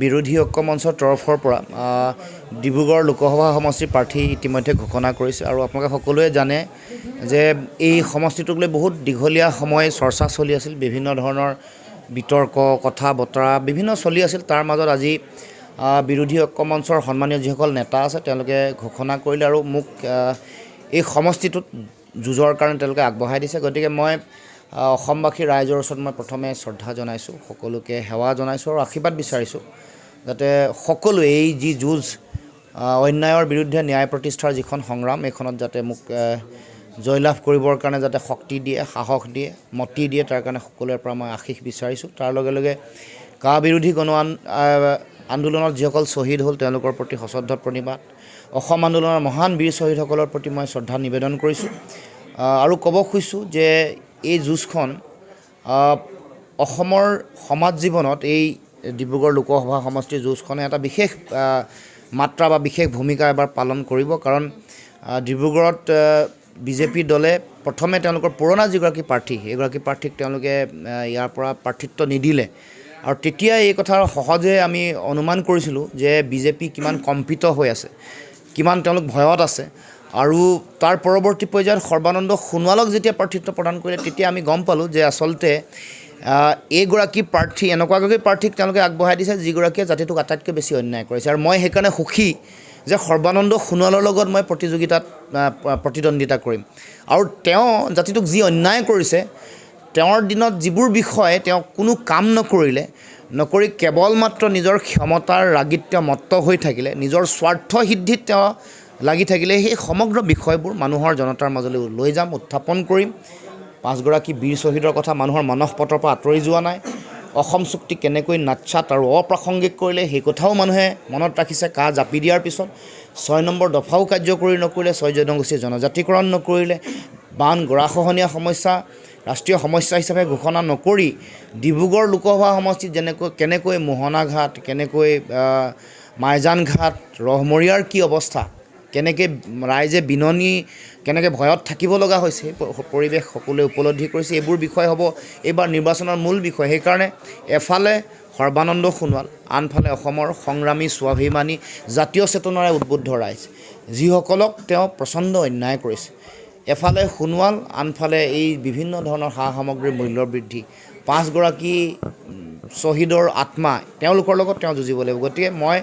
বিৰোধী ঐক্য মঞ্চৰ তৰফৰ পৰা ডিব্ৰুগড় লোকসভা সমষ্টিৰ প্ৰাৰ্থী ইতিমধ্যে ঘোষণা কৰিছে আৰু আপোনালোকে সকলোৱে জানে যে এই সমষ্টিটোক লৈ বহুত দীঘলীয়া সময় চৰ্চা চলি আছিল বিভিন্ন ধৰণৰ বিতৰ্ক কথা বতৰা বিভিন্ন চলি আছিল তাৰ মাজত আজি বিৰোধী ঐক্য মঞ্চৰ সন্মানীয় যিসকল নেতা আছে তেওঁলোকে ঘোষণা কৰিলে আৰু মোক এই সমষ্টিটোত যুঁজৰ কাৰণে তেওঁলোকে আগবঢ়াই দিছে গতিকে মই অসমবাসী ৰাইজৰ ওচৰত মই প্ৰথমে শ্ৰদ্ধা জনাইছোঁ সকলোকে সেৱা জনাইছোঁ আৰু আশীৰ্বাদ বিচাৰিছোঁ যাতে সকলো এই যি যুঁজ অন্যায়ৰ বিৰুদ্ধে ন্যায় প্ৰতিষ্ঠাৰ যিখন সংগ্ৰাম এইখনত যাতে মোক জয়লাভ কৰিবৰ কাৰণে যাতে শক্তি দিয়ে সাহস দিয়ে মতি দিয়ে তাৰ কাৰণে সকলোৰে পৰা মই আশীষ বিচাৰিছোঁ তাৰ লগে লগে কা বিৰোধী গণ আন্দোলনত যিসকল শ্বহীদ হ'ল তেওঁলোকৰ প্ৰতি সশ্ৰদ্ধ প্ৰণিপাত অসম আন্দোলনৰ মহান বীৰ শ্বহীদসকলৰ প্ৰতি মই শ্ৰদ্ধা নিবেদন কৰিছোঁ আৰু ক'ব খুজিছোঁ যে এই যুঁজখন অসমৰ সমাজ জীৱনত এই ডিব্ৰুগড় লোকসভা সমষ্টিৰ যুঁজখনে এটা বিশেষ মাত্ৰা বা বিশেষ ভূমিকা এবাৰ পালন কৰিব কাৰণ ডিব্ৰুগড়ত বিজেপি দলে প্ৰথমে তেওঁলোকৰ পুৰণা যিগৰাকী প্ৰাৰ্থী এইগৰাকী প্ৰাৰ্থীক তেওঁলোকে ইয়াৰ পৰা প্ৰাৰ্থিত্ব নিদিলে আৰু তেতিয়া এই কথা সহজে আমি অনুমান কৰিছিলোঁ যে বিজেপি কিমান কম্পিত হৈ আছে কিমান তেওঁলোক ভয়ত আছে আৰু তাৰ পৰৱৰ্তী পৰ্যায়ত সৰ্বানন্দ সোণোৱালক যেতিয়া প্ৰাৰ্থিত্ব প্ৰদান কৰিলে তেতিয়া আমি গম পালোঁ যে আচলতে এইগৰাকী প্ৰাৰ্থী এনেকুৱা এগৰাকী প্ৰাৰ্থীক তেওঁলোকে আগবঢ়াই দিছে যিগৰাকীয়ে জাতিটোক আটাইতকৈ বেছি অন্যায় কৰিছে আৰু মই সেইকাৰণে সুখী যে সৰ্বানন্দ সোণোৱালৰ লগত মই প্ৰতিদ্বন্দ্বিতা কৰিম আৰু তেওঁ জাতিটোক যি অন্যায় কৰিছে তেওঁৰ দিনত যিবোৰ বিষয়ে তেওঁ কোনো কাম নকৰি কেৱল মাত্ৰ নিজৰ ক্ষমতাৰ ৰাগিত্য মত্ত হৈ থাকিলে নিজৰ স্বাৰ্থ সিদ্ধিত তেওঁ লাগি থাকিলে সেই সমগ্ৰ বিষয়বোৰ মানুহৰ জনতাৰ মাজলৈ লৈ যাম উত্থাপন কৰিম পাঁচগৰাকী বীৰ শ্বহীদৰ কথা মানুহৰ মানসপটৰ পৰা আঁতৰি যোৱা নাই অসম চুক্তি কেনেকৈ নাটছাত আৰু অপ্ৰাসংগিক কৰিলে সেই কথাও মানুহে মনত ৰাখিছে কা জাপি দিয়াৰ পিছত 6 নম্বৰ দফাও কাৰ্যকৰী নকৰিলে 6 জনগোষ্ঠীৰ জনজাতিকৰণ নকৰিলে বান গৰাখহনীয়া সমস্যা ৰাষ্ট্ৰীয় সমস্যা হিচাপে ঘোষণা নকৰি ডিব্ৰুগড় লোকসভা সমষ্টিত কেনেকৈ মোহনা ঘাট কেনেকৈ মাইজান ঘাট ৰহমৰীয়াৰ কি অৱস্থা কেনেকৈ ৰাইজে বিননি কেনেকৈ ভয়ত থাকিব লগা হৈছে পৰিৱেশ সকলোৱে উপলব্ধি কৰিছে এইবোৰ বিষয় হ'ব এইবাৰ নিৰ্বাচনৰ মূল বিষয় সেইকাৰণে এফালে সৰ্বানন্দ সোণোৱাল আনফালে অসমৰ সংগ্ৰামী স্বাভিমানী জাতীয় চেতনাৰে উদ্বুদ্ধ ৰাইজ যিসকলক তেওঁ প্ৰচণ্ড অন্যায় কৰিছে এফালে সোণোৱাল আনফালে এই বিভিন্ন ধৰণৰ সা সামগ্ৰীৰ মূল্য বৃদ্ধি 5 গৰাকী শ্বহীদৰ আত্মা তেওঁলোকৰ লগত তেওঁ যুঁজিব লাগিব গতিকে মই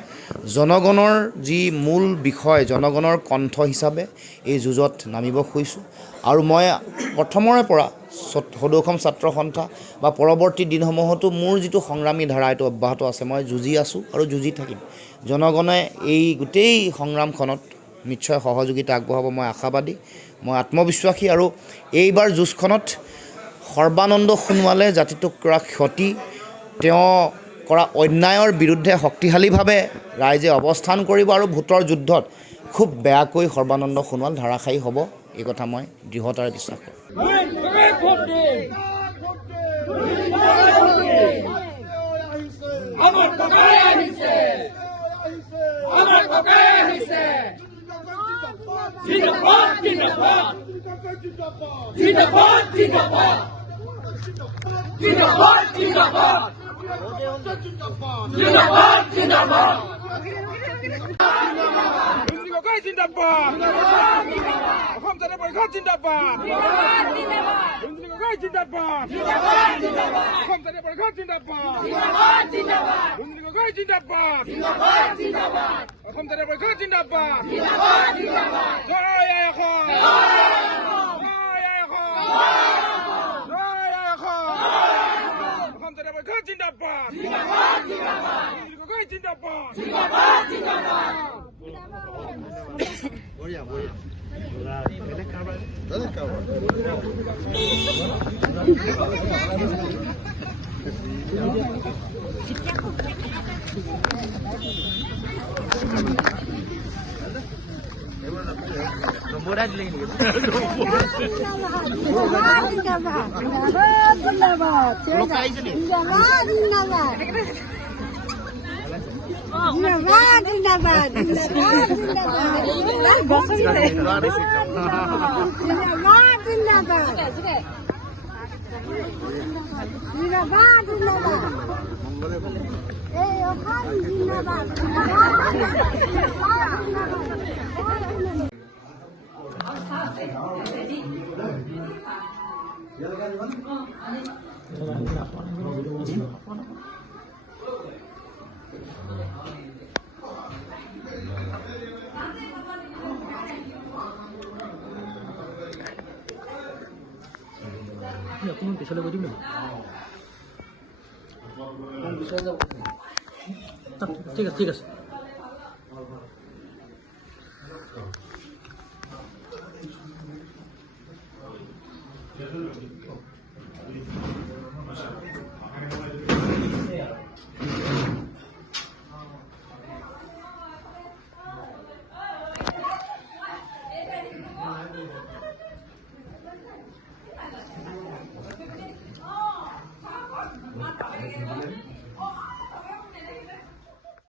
জনগণৰ যি মূল বিষয় জনগণৰ কণ্ঠ হিচাপে এই যুঁজত নামিব খুজিছোঁ আৰু মই প্ৰথমৰে পৰা সদৌ অসম ছাত্ৰ সন্থা বা পৰৱৰ্তী দিনসমূহতো মোৰ যিটো সংগ্ৰামী ধাৰা এইটো অব্যাহত আছে মই যুঁজি আছোঁ আৰু যুঁজি থাকিম জনগণে এই গোটেই সংগ্ৰামখনত নিশ্চয় সহযোগিতা আগবঢ়াব মই আশাবাদী মই আত্মবিশ্বাসী আৰু এইবাৰ যুঁজখনত সৰ্বানন্দ সোণোৱালে জাতিটোক কৰা ক্ষতি তেওঁ কৰা অন্যায়ৰ বিৰুদ্ধে শক্তিশালীভাৱে ৰাইজে অৱস্থান কৰিব আৰু ভোটৰ যুদ্ধত খুব বেয়াকৈ সৰ্বানন্দ সোণোৱাল ধাৰাশায়ী হ'ব এই কথা মই দৃঢ়তাৰে বিশ্বাস কৰোঁ জিন্দাবাদ গগৈ জিন্দাবাদ অসম জাতীয় পৰিষদ জিন্দাবাদ দুৰ্নীতি গগৈ জিন্দাবাদ অসম জাতীয় পৰিষদ জিন্দাবাদ জয় আই অসম জয় আই অসম জয় আই অসম অসম জাতীয় পৰিষদ জিন্দাবাদ দুৰ্নীতি গগৈ জিন্দাবাদ অকণমান পিছলৈ গৈ দিম নেকি? ঠিক আছে ঠিক আছে।